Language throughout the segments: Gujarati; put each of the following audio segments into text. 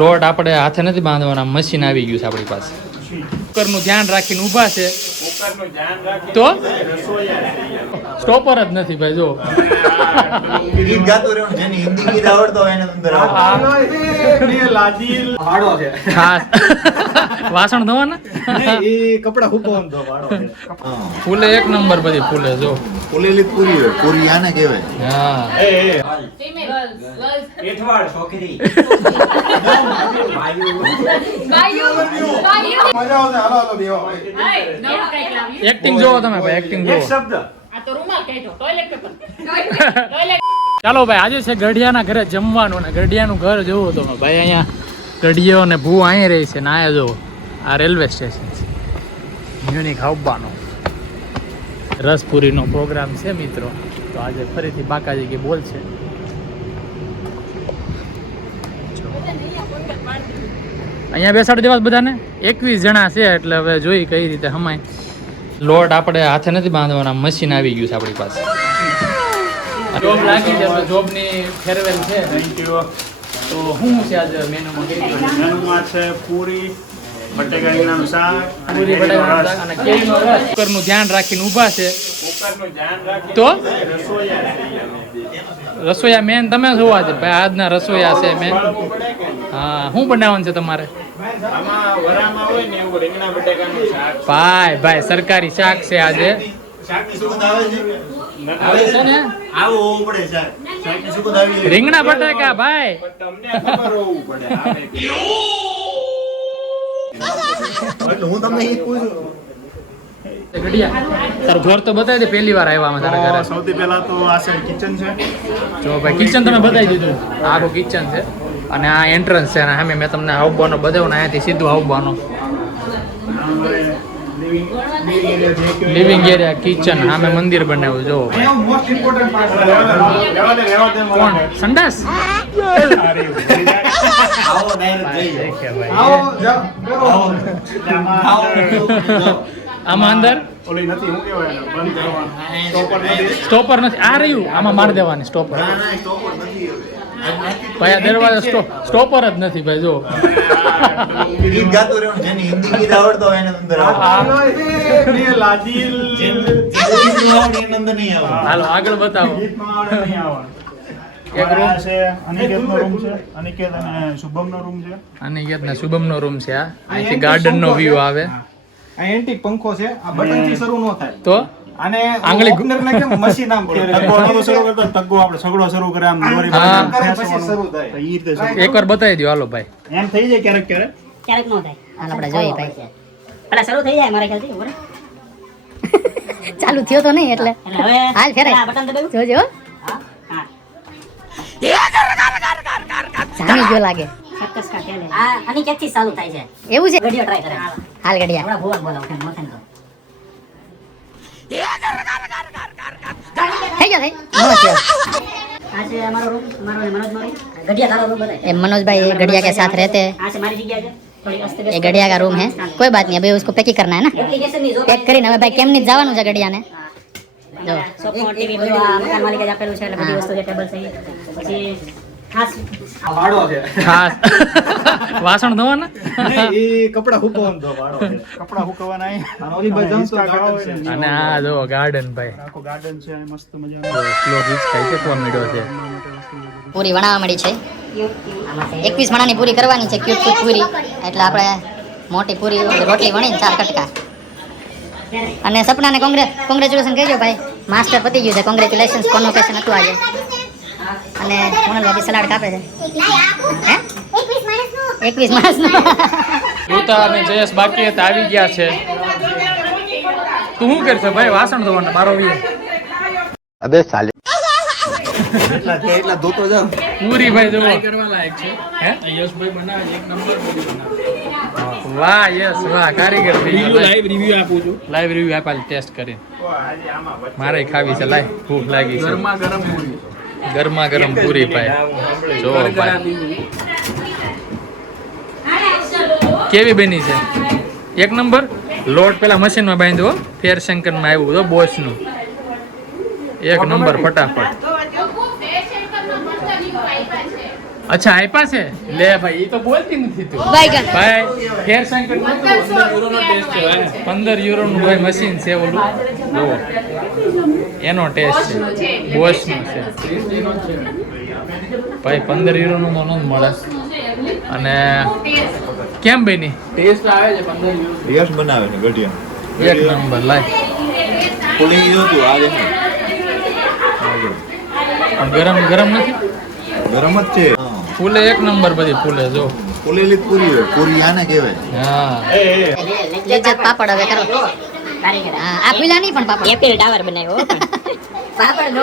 લોટ આપણે હાથે નથી બાંધવાના, મશીન આવી ગયું છે આપણી પાસે. કુકરનું ધ્યાન રાખીને ઊભા છે તો સ્ટોપર જ નથી ભાઈ. જો ગીત ગાતો રહેવાનું, જેને હિન્દી ગીત આવડતો હોય એને અંદર ખાસ વાસણ ધોવાના એ કપડા હુકવવાનું તો વાળો છે. ફૂલે એક નંબર બધી ફૂલે. જો ફૂલેલી પૂરી હોય, પૂરી આને કહેવાય. હા એક્ટિંગ જોવો તમે ભાઈ, એક્ટિંગ જોવો. ચાલો ભાઈ, આજે છે ગઢિયાના ઘરે જમવાનું, ને ગઢિયાનું ઘર જોવો તમે ભાઈ. અહીંયા ગઢિયો ને ભૂ અહીં રહી છે, ને આયા જોવો આ રેલવે સ્ટેશન છે. યુનિક આવવાનો રસપુરીનો પ્રોગ્રામ છે મિત્રો. તો આજે ફરીથી બાકાજી કે બોલ છે. અહીંયા બેસાડી દેવા બધાને. 21 જણા છે એટલે હવે જોઈ કઈ રીતે હમાય. લોટ આપણે હાથે નથી બાંધવાના, મશીન આવી ગયું છે આપણી પાસે. જોબ લાગી છે, જોબની ફેરવેલ છે. Thank you. તો શું છે આજે મેનુમાં? મેનુમાં છે પૂરી, બટેકા રીંગણાનું શાક, પૂરી બટાકાનું શાક અને કેરીનો રસ. કુકરનું ધ્યાન રાખીને ઊભા છે કુકરનું ધ્યાન રાખી તો રસોઈયા રસોઈયા મેન તમે જોવા છે ભાઈ. આજના રસોઈયા છે મેન. હા, શું બનાવવાનું છે તમારે? આમાં વરામાં હોય ને એવું રીંગણા બટેકાનું શાક. ભાઈ સરકારી શાક છે આજે. શાકની સુગંધ આવે છે. આવે છે ને આવું હોવું પડે શાક. શાકની સુગંધ આવી જાય. રીંગણા બટાકા ભાઈ. પણ તમને ખબર હોવું પડે. આવે કે એટલે હું તમને એ પૂછું. ગઢિયા તારું ઘર તો બતાવી દે. પહેલી વાર આવ્યા અમે તારા ઘરે. સૌથી પહેલા તો આ સાઈડ કિચન છે. જો ભાઈ કિચન તમે બતાવી દીધું. આખું કિચન છે અને આ એન્ટ્રન્સ છે. અને સામે મેં તમને આવવાનો બતાવ્યું ને, અહીંયાથી સીધું આવવાનો. લિવિંગ એરિયા, કિચન, સામે મંદિર બનાવ્યું. જો મોસ્ટ ઇમ્પોર્ટન્ટ પાર્ટ. કોણ? સંડાસ? આવો ડાયરેક્ટ જઈ જાય. કે ભાઈ. આવો જાઓ. આવો આમાં અંદર ઓલી નથી, હું કહેવાય એને? બંધ કરવાનું. સ્ટોપર નથી. સ્ટોપર નથી. આ રહ્યું, આમાં મારી દેવાની સ્ટોપર. ના ના સ્ટોપર નથી હવે. ભાઈ આ દરવાજા સ્ટોપર જ નથી ભાઈ. જો ગીત ગાતો રહેવાનું, જેને હિન્દી ગીત આવડતો હોય એને અંદર આવે. લાદીલ જેને ગીત ન આવડે એને અંદર નહીં આવે. હાલો આગળ બતાવો. ગીતમાં આવડે નહીં આવવાનું. એક રૂમ આ છે અનિકેતનો રૂમ છે. અનિકેત અને શુભમનો રૂમ છે. અનિકેતના શુભમનો રૂમ છે. આ અહીંથી ગાર્ડનનો વ્યૂ આવે. આ એન્ટિક પંખો છે. આ બટનથી શરૂ ન થાય. તો અને આંગળી ઓપનરને કેમ મશીન આમ ફેરવે. તગ્ગો શરૂ કરતા તગ્ગો આપણે સગડો શરૂ કરે આમ દોરી હા. બાંધીને પછી શરૂ થાય. તો ઈ રીતે શરૂ. એકવાર બતાવી દો હાલો ભાઈ. એમ થઈ જાય ક્યારેક ક્યારેક. ક્યારેક નો થાય. હાલ આપણે જોઈએ ભાઈ. પેલા શરૂ થઈ જાય મારા ખ્યાલથી. ઉભો રહે. ચાલુ થયો તો નહીં એટલે એટલે હવે હાલ ફેરાય. આ બટન દબાવ્યું. જોજો હા હા. જામી ગયો લાગે. ચોક્કસ કા કેલે. આ અનિકેતથી ચાલુ થાય છે. એવું છે? વિડિયો ટ્રાય કરે. હાલ ગડિયા. હમણાં ભૂવા બોલાવો કે મથન તો. થઈ ગયો થઈ નો થયો. આ છે અમારો રૂમ, મારો અને મનોજનો રૂમ. ગઢિયા તારો રૂમ બતાય. ए मनोज भाई ये गड़िया के साथ रहते हैं. આ છે મારી જગ્યા છે. થોડી અસ્ત ये गड़िया का रूम है. कोई बात नहीं, अभी उसको पैक ही करना है ना. એપ્લિકેશન ની જો पैक કરીને હવે ભાઈ કેમ ની જવાનું છે ગડિયાને. જો સોફા ટીવી બધું આ મકાન માલિકે જ આપેલું છે એટલે બધી વસ્તુ છે. ટેબલ છે. પછી ખાસ આ વાડો છે. ખાસ વાસણ ધોવાના. એ કપડા હુકવવાનું તો વાળો છે. કપડા હુકવવાના અહીં. અને ઓલી બાજુ તો ગાર્ડન છે. અને આ જો ગાર્ડન ભાઈ. આખો ગાર્ડન છે મસ્ત મજાનો. સ્લો બીચ કઈ કેટલો મીડો છે. પૂરી બનાવવા મળી છે. આમાં છે 21 મણાની પૂરી કરવાની છે. ક્યુટ ક્યુટ પૂરી એટલે આપણે મોટી પૂરી રોટલી વણીને 4 કટકા. અને સપનાને કોંગ્રેચ્યુલેશન કહેજો ભાઈ. માસ્ટર પતી ગયું છે. કોંગ્રેચ્યુલેશન્સ. કોન્વોકેશન હતું આજે. અને મોનલભાઈ સલાડ કાપે છે. હે 21 માણસનું. ઋતા અને જયેશ બાકી હતા, આવી ગયા છે. તું શું કરશે ભાઈ? વાસણ ધોવાના બારો વીએ. અબે સાલે એટલા ધોતો જાવ. પૂરી ભાઈ જો કરવા લાયક છે. હે યશભાઈ બનાવે એક નંબર પૂરી બનાવે. વાહ યસ વાહ, કારીગર લાઈવ રિવ્યુ આપું છું. લાઈવ રિવ્યુ આપા ટેસ્ટ કરીને. મારે ખાવી છે. લાઈવ ભૂખ લાગી છે. ગરમા ગરમ પૂરી ભાઈ. જો ભાઈ કેવી બની છે? એક નંબર. લોટ પેલા મશીનમાં બાંધ્યો. ફેર શંકરમાં આવ્યું તો બોસનું. એક નંબર ફટાફટ. અચ્છા આપ્યા છે લે ભાઈ એ તો બોલતી નથી તું બાયગન. ભાઈ ફેર સંકટ નતું 15 યુરો નું ભાઈ મશીન છે ઓલું જો એનો ટેસ્ટ છે બોસ નો છે ભાઈ 15 યુરો નું મને જ મળે અને કેમ બની ટેસ્ટ આવે છે 15 યુરો રિયાસ બનાવે છે ગઢિયા એક નંબર લાય ફૂલી ગયું હતું આ દેખ પણ ગરમ ગરમ નથી ગરમ જ છે ફૂલે એક નંબર બધી ફૂલે જો ફૂલેલી જ પૂરી હોય પૂરી આને કહેવાય હા લિજ્જત પાપડ હવે કરો. કારીગર હા આ પીલા નહીં પણ પાપડ એપલ ટાવર બનાવ્યો પાપડ નો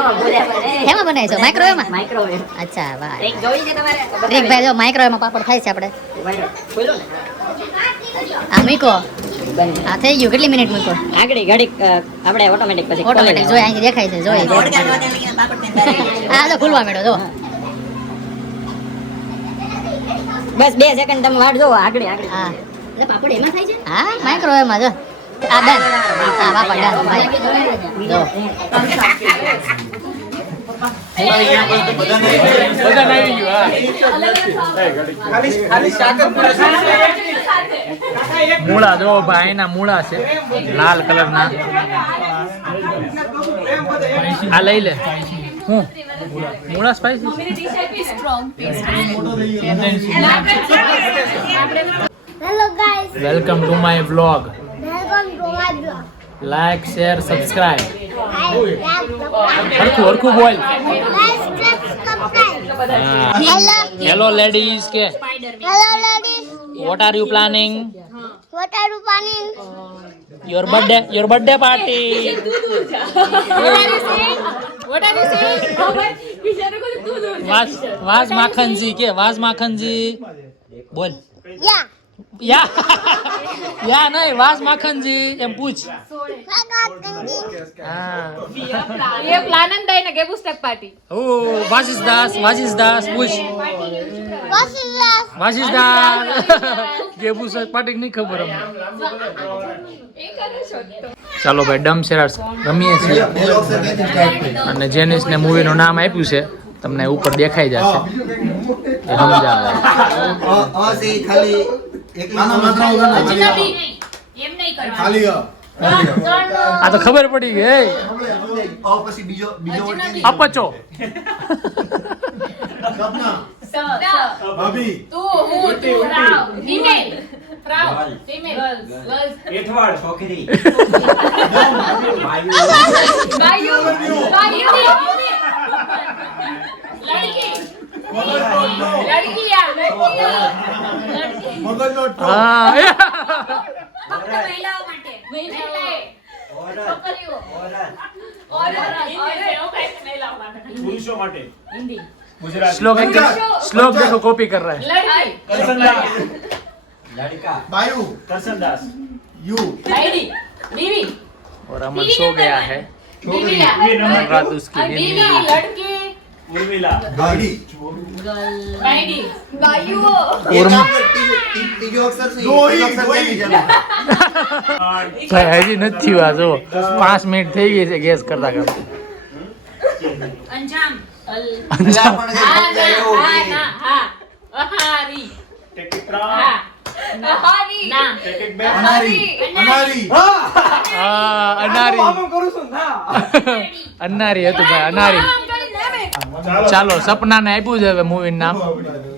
હેમાં બનાવી છો માઇક્રોવેવમાં? માઇક્રોવેવ અચ્છા વાહ એક જોઈ છે તમારે રીકભાઈ જો માઇક્રોવેવમાં પાપડ ખાય છે આપણે. ખોલો ને આ મૂકો આ થઈ ગયું કેટલી મિનિટ મૂકો? આગળ ઘડી આપણે ઓટોમેટિક પછી ઓટોમેટિક જોઈ અહીંથી દેખાય છે જોઈ હા જો ખુલવા માંડ્યો જો બસ 2 સેકન્ડ તમે વાટ જોવો આગળ આગળ હા એટલે પાપડ એમાં થાય છે હા માઇક્રોવેવમાં જો આ ડન હા પાપડ ડન ભાઈ જો બધા આવી ગયું મૂળા જો ભાઈ એના મૂળા છે લાલ કલરના આ લઈ લે હું મૂળા spicy Hello guys, welcome to my vlog welcome to my blog. Like share subscribe I love હરખું હરખું બોલ Guys, subscribe. હેલો લેડીઝ કે Hello ladies, what are you planning what are you planning? Your birthday party વાસ માખનજી કે વાસ માખનજી બોલ Yeah, યા નહીં વાસ માખનજી એમ પૂછ I got thinking. હા ये प्लानन दाई ना के पुस्तक पार्टी ઓ વાસિસ દાસ પૂછ What is that? વાસિસ દાસ કે પૂછ પાર્ટી નહીં ખબર અમને ચાલો ભાઈ ડમ શેરાટ રમીએ છીએ અને જેનિસને મૂવીનું નામ આપ્યું છે તમને ઉપર દેખાઈ જશે એ સમજાવે ખાલી એક આ તો ખબર પડી ગઈ પછી બીજો word કેની? અપચો तू हूँ तू राव फीमेल राव फीमेल गर्ल्स એઠવાડ છોકરી बायू बायू लड़की लड़की यार लड़की હા फक्त महिलाओं માટે महिलाએ છોકરીઓ ઓરત महिलाओं માટે પુરુષો માટે हिंदी ગુજરાતી श्लोक देखो कॉपी कर रहा है लड़की કરસનદાસ आईडी बीवी और अमन सो गया है बीवी रात उसकी नींद बीवी नहीं लड़की ઉર્મિલા आईडी बायू ત્રીજો અક્ષર છે ત્રીજો અક્ષર કેની જરૂર? ભાઈ હજી નથી થયું આ જો 5 મિનિટ થઈ ગઈ છે ગેસ કરતા કરતા अंजाम પેલા પણ કઈ ફક્ત એવું हा કે ना हा अहारी ટેકિક हा ત્રણ अहारी ना ટેકિક બે अनारी હા અનારી અનારી હતું ભાઈ અનારી ચાલો સપનાને આપ્યું છે હવે મૂવીનું નામ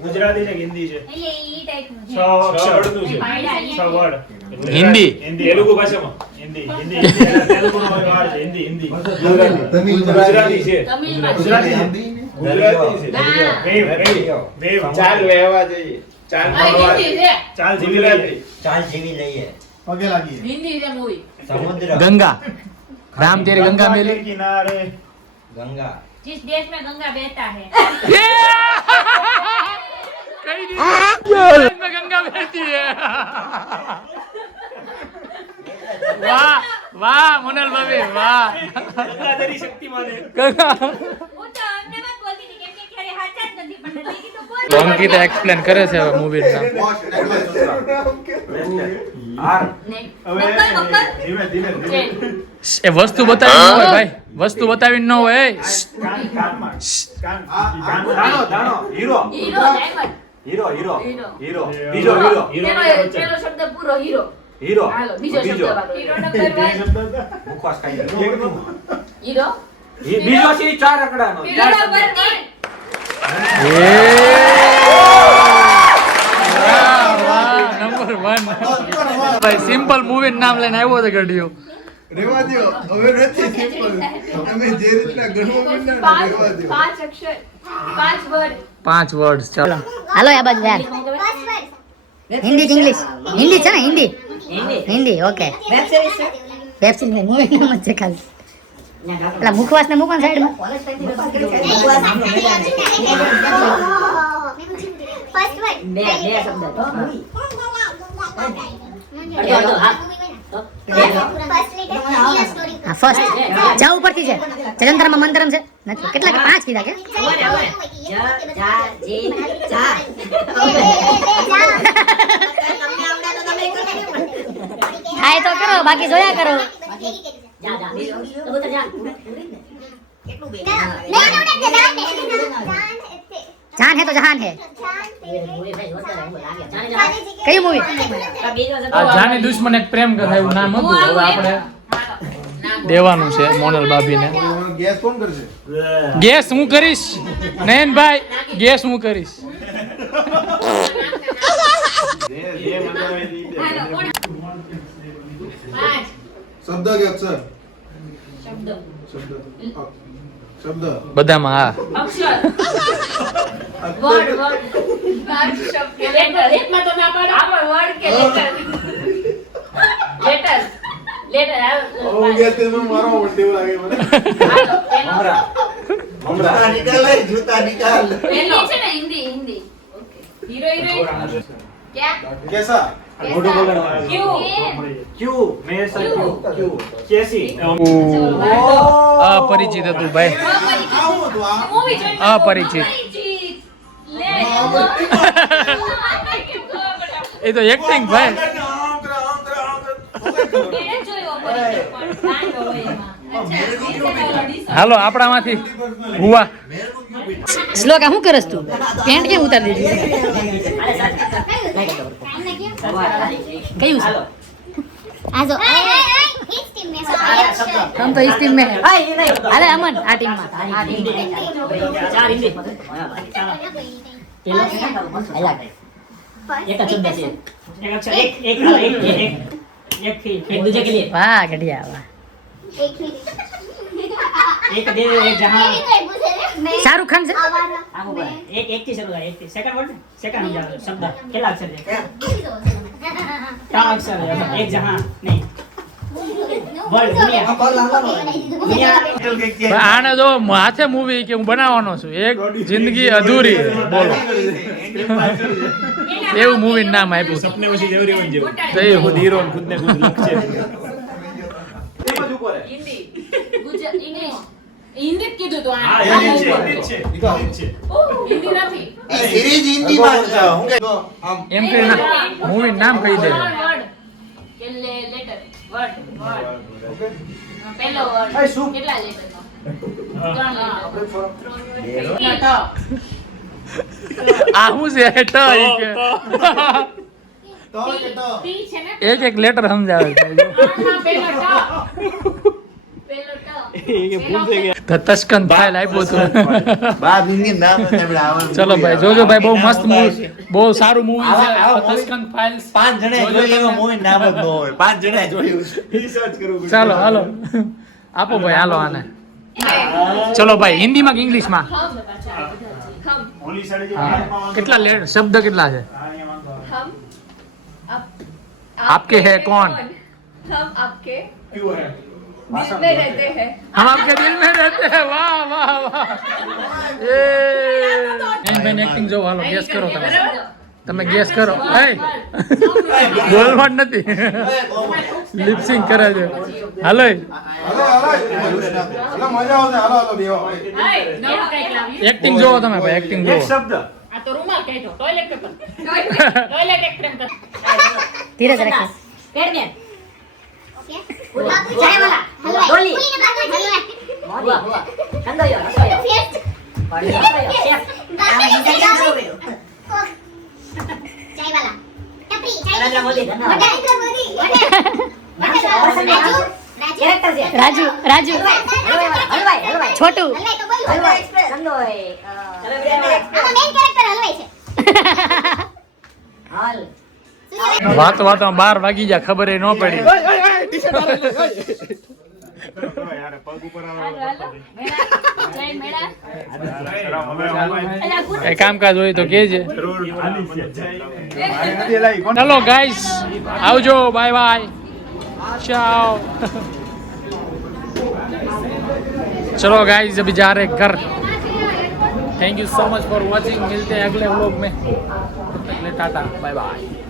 ગુજરાતી છે કે હિન્દી છે ये टाइप છ અક્ષરનું છે છ વર્ડ હિન્દી હિન્દી તેલુગુ ભાષામાં હિન્દી તેલુગુનો વાર છે હિન્દી ગુજરાતી છે तमिल ગુજરાતી છે ગુજરાતી છે વેવ ચાલ વેવા જોઈએ ચાલ हिंदी से ચાલ જીવી हिंदी से मूवी ગંગા રામ તેરી ગંગા મેલી કિનારે जिस देश में गंगा बहता है कहीं नहीं में गंगा बहती है वाह वाह मोनल भाभी वाह ગંગાધરી શક્તિમાન છે. ગંગા હું તો અમદાવાદ બોલતી હતી કેમ કે ક્યારે હાચા જ નથી પણ લેકી તો બોલ અંકિતા એક્સપ્લેન કરે છે હવે મૂવી નામ હાર નહીં. હવે ધીમે ધીમે ધીમે એ વસ્તુ બતાવી ન હોય ભાઈ, વસ્તુ બતાવી ન હોય. કાનમાં દાણો દાણો hero hero diamond hero hero hero. Hero બીજો હીરો પેલો શબ્દ પૂરો હીરો. હીરો હાલો બીજો શબ્દ વાળો. હીરો નંબર 1 મુખવાસ ખાઈ હીરો. બીજો છે 4 આંકડાનો હીરો નંબર 3 નંબર 1 ભાઈ સિમ્પલ મૂવી નામ લઈને આવ્યો છે ગઢિયો. રેવા દ્યો, હવે નથી સિમ્પલ. તમે જે રીતના ગણવા માંડ્યા ને રેવા દ્યો. 5 અક્ષર 5 વર્ડ 5 વર્ડ્સ. ચાલો હાલો આ બાજુ યાર હિન્દી કે ઇંગ્લિશ હિન્દી છે ને Hindi Hindi okay web series ને મૂવી નામ જ છે ખાલી પેલા મુખવાસ ને મૂકવાનું સાઈડમાં હા ફર્સ્ટ જા ઉપરથી છે જગંતરમાં મંતરમ છે નથી કેટલા કે 5 કીધા કે થાય તો કરો બાકી જોયા કરો જાન હે તો જહાન હે કઈ મૂવી આ જાની દુશ્મન એક પ્રેમ કથા એવું નામ હતું. હવે આપણે દેવાનું છે મોનલ ભાભીને. ગેસ કોણ કરશે? ગેસ હું કરીશ નયનભાઈ, ગેસ હું કરીશ. જે મંગાવે ઈ દે. શબ્દ કે અક્ષર? શબ્દ શબ્દ. શબ્દ. બધામાં હા. અક્ષર વર્ડ શબ્દ લેટર એકમાં તો ના પાડો આપણ વર્ડ કે લેટર ઓ ગેસ તે મને મારવા પડે એવું લાગે મને. હાલો પેલો જૂતા નિકાલ લે, જૂતા નિકાલ. પેલી છે ને હિન્દી ઓકે હીરો હિરોઈન ક્યા કેસા? મોઢું બગાડવાનું. ક્યુ ક્યુ મેં સર ક્યુ ચેસી અપરિચિત હતું ભાઈ, આવું હતું આ. મૂવી જોઈ અપરિચિત. લે એ તો એક્ટિંગ ભાઈ. એ જોયો હાલો આપણામાંથી હુવા શ્લોકા શું કરસ તું પેન્ટ કેમ ઉતારી દીધી કયું છે આજો हम तो इस टीम में है अरे अमन आ टीम में आ टीम में चार हिंदी एक शब्द से एक अक्षर एक दूसरे के लिए वाह घटिया वाह एक दे एक जहां शाहरुख खान से एक एक की शुरू है एक सेकंड वर्ड सेकंड हम जाओ शब्द केला अक्षर है क्या अक्षर है एक जहां नहीं वर्ड दुनिया આને જો હાથે મૂવી કે હું બનાવવાનો છું એક જિંદગી અધૂરી બોલો એવું મૂવી નામ આપ્યું છે. સપને પછી દેવરી બન જેવું જય હો. ખુદ હીરો ને ખુદ ને ખુદ લખશે હિન્દી ગુજરાત ઇંગ્લિશ હિન્દી જ કીધું તો હા આ હિન્દી છે હિન્દી છે હિન્દી નથી ઈ સિરીઝ હિન્દીમાં છે. હું કે તો આમ એમ કે મૂવી નામ કહી દેજો. વર્ડ કે લેટર વર્ડ ઓકે. પહેલો વર્ડ કેટલા લેટર નો 3 લેટર આ શું છે ટ ઈ કે તો કે તો ટી છે ને એક એક લેટર સમજાવે છે. હા પહેલો ટ તસ્કન ફાઇલ આપ્યું હતું. બાદ હિન્દી નામ નથી આપણે આવવાનું. ચલો ભાઈ જોજો ભાઈ, બહુ મસ્ત મૂવી, બહુ સારું મૂવી છે તસ્કન ફાઇલ્સ. 5 જણાએ જોયું એમાં મૂવી નામ જ ન હોય. 5 જણાએ જોયું. રિસર્ચ કરવું પડે. ચાલો હાલો આપો ભાઈ, હાલો આને. ચલો ભાઈ હિન્દીમાં કે ઇંગ્લિશમાં? ઓલી સાઈડ જે હા. ભારતમાં કેટલા શબ્દ કેટલા છે? હા, અહીંયા વાંધો આવે. આપકે હે કોણ? हम आपके ક્યુ હે दिल में रहते हैं हम आपके दिल में रहते हैं. वाह वाह વાહ. એ ભાઈ એક્ટિંગ જો, હાલો ગેસ કરો તમે. તમે ગેસ કરો. એ બોલવાનું નથી, લિપસિંગ કરે છે. હાલો એક્ટિંગ જોવો તમે ભાઈ, એક્ટિંગ એક જોવો. શબ્દ આ તો રૂમાલ કહેતો ટોયલેટ પેપર ટોયલેટ એક પ્રેમ કર धीरज रखे પેડમેન ઓકે ચાયવાલા ડોલી મોદી કંદોયો રસોયો શેફ ચાયવાલા ટપરી નરેન્દ્ર મોદી ધન્યવાદ નરેન્દ્ર મોદી કેરેક્ટર છે રાજુ રાજુ હલવાઈ હલવાઈ છોટું હલવાઈ તો બોલ્યું હલવાઈ કંદોય આમાં મેઇન કેરેક્ટર હલવાઈ છે હાલ વાતો વાતોમાં 12 વાગી ગયા ખબર ન પડી યાર પગ ઉપર આવે જય મેળા એ કામકાજ હોય તો કેજે રોડ ચલો ગાઈસ આવજો બાય બાય ચાઓ चलो गाइस अभी जा रहे घर thank you so much for watching मिलते हैं अगले व्लॉग में तब तक के लिए टाटा बाय बाय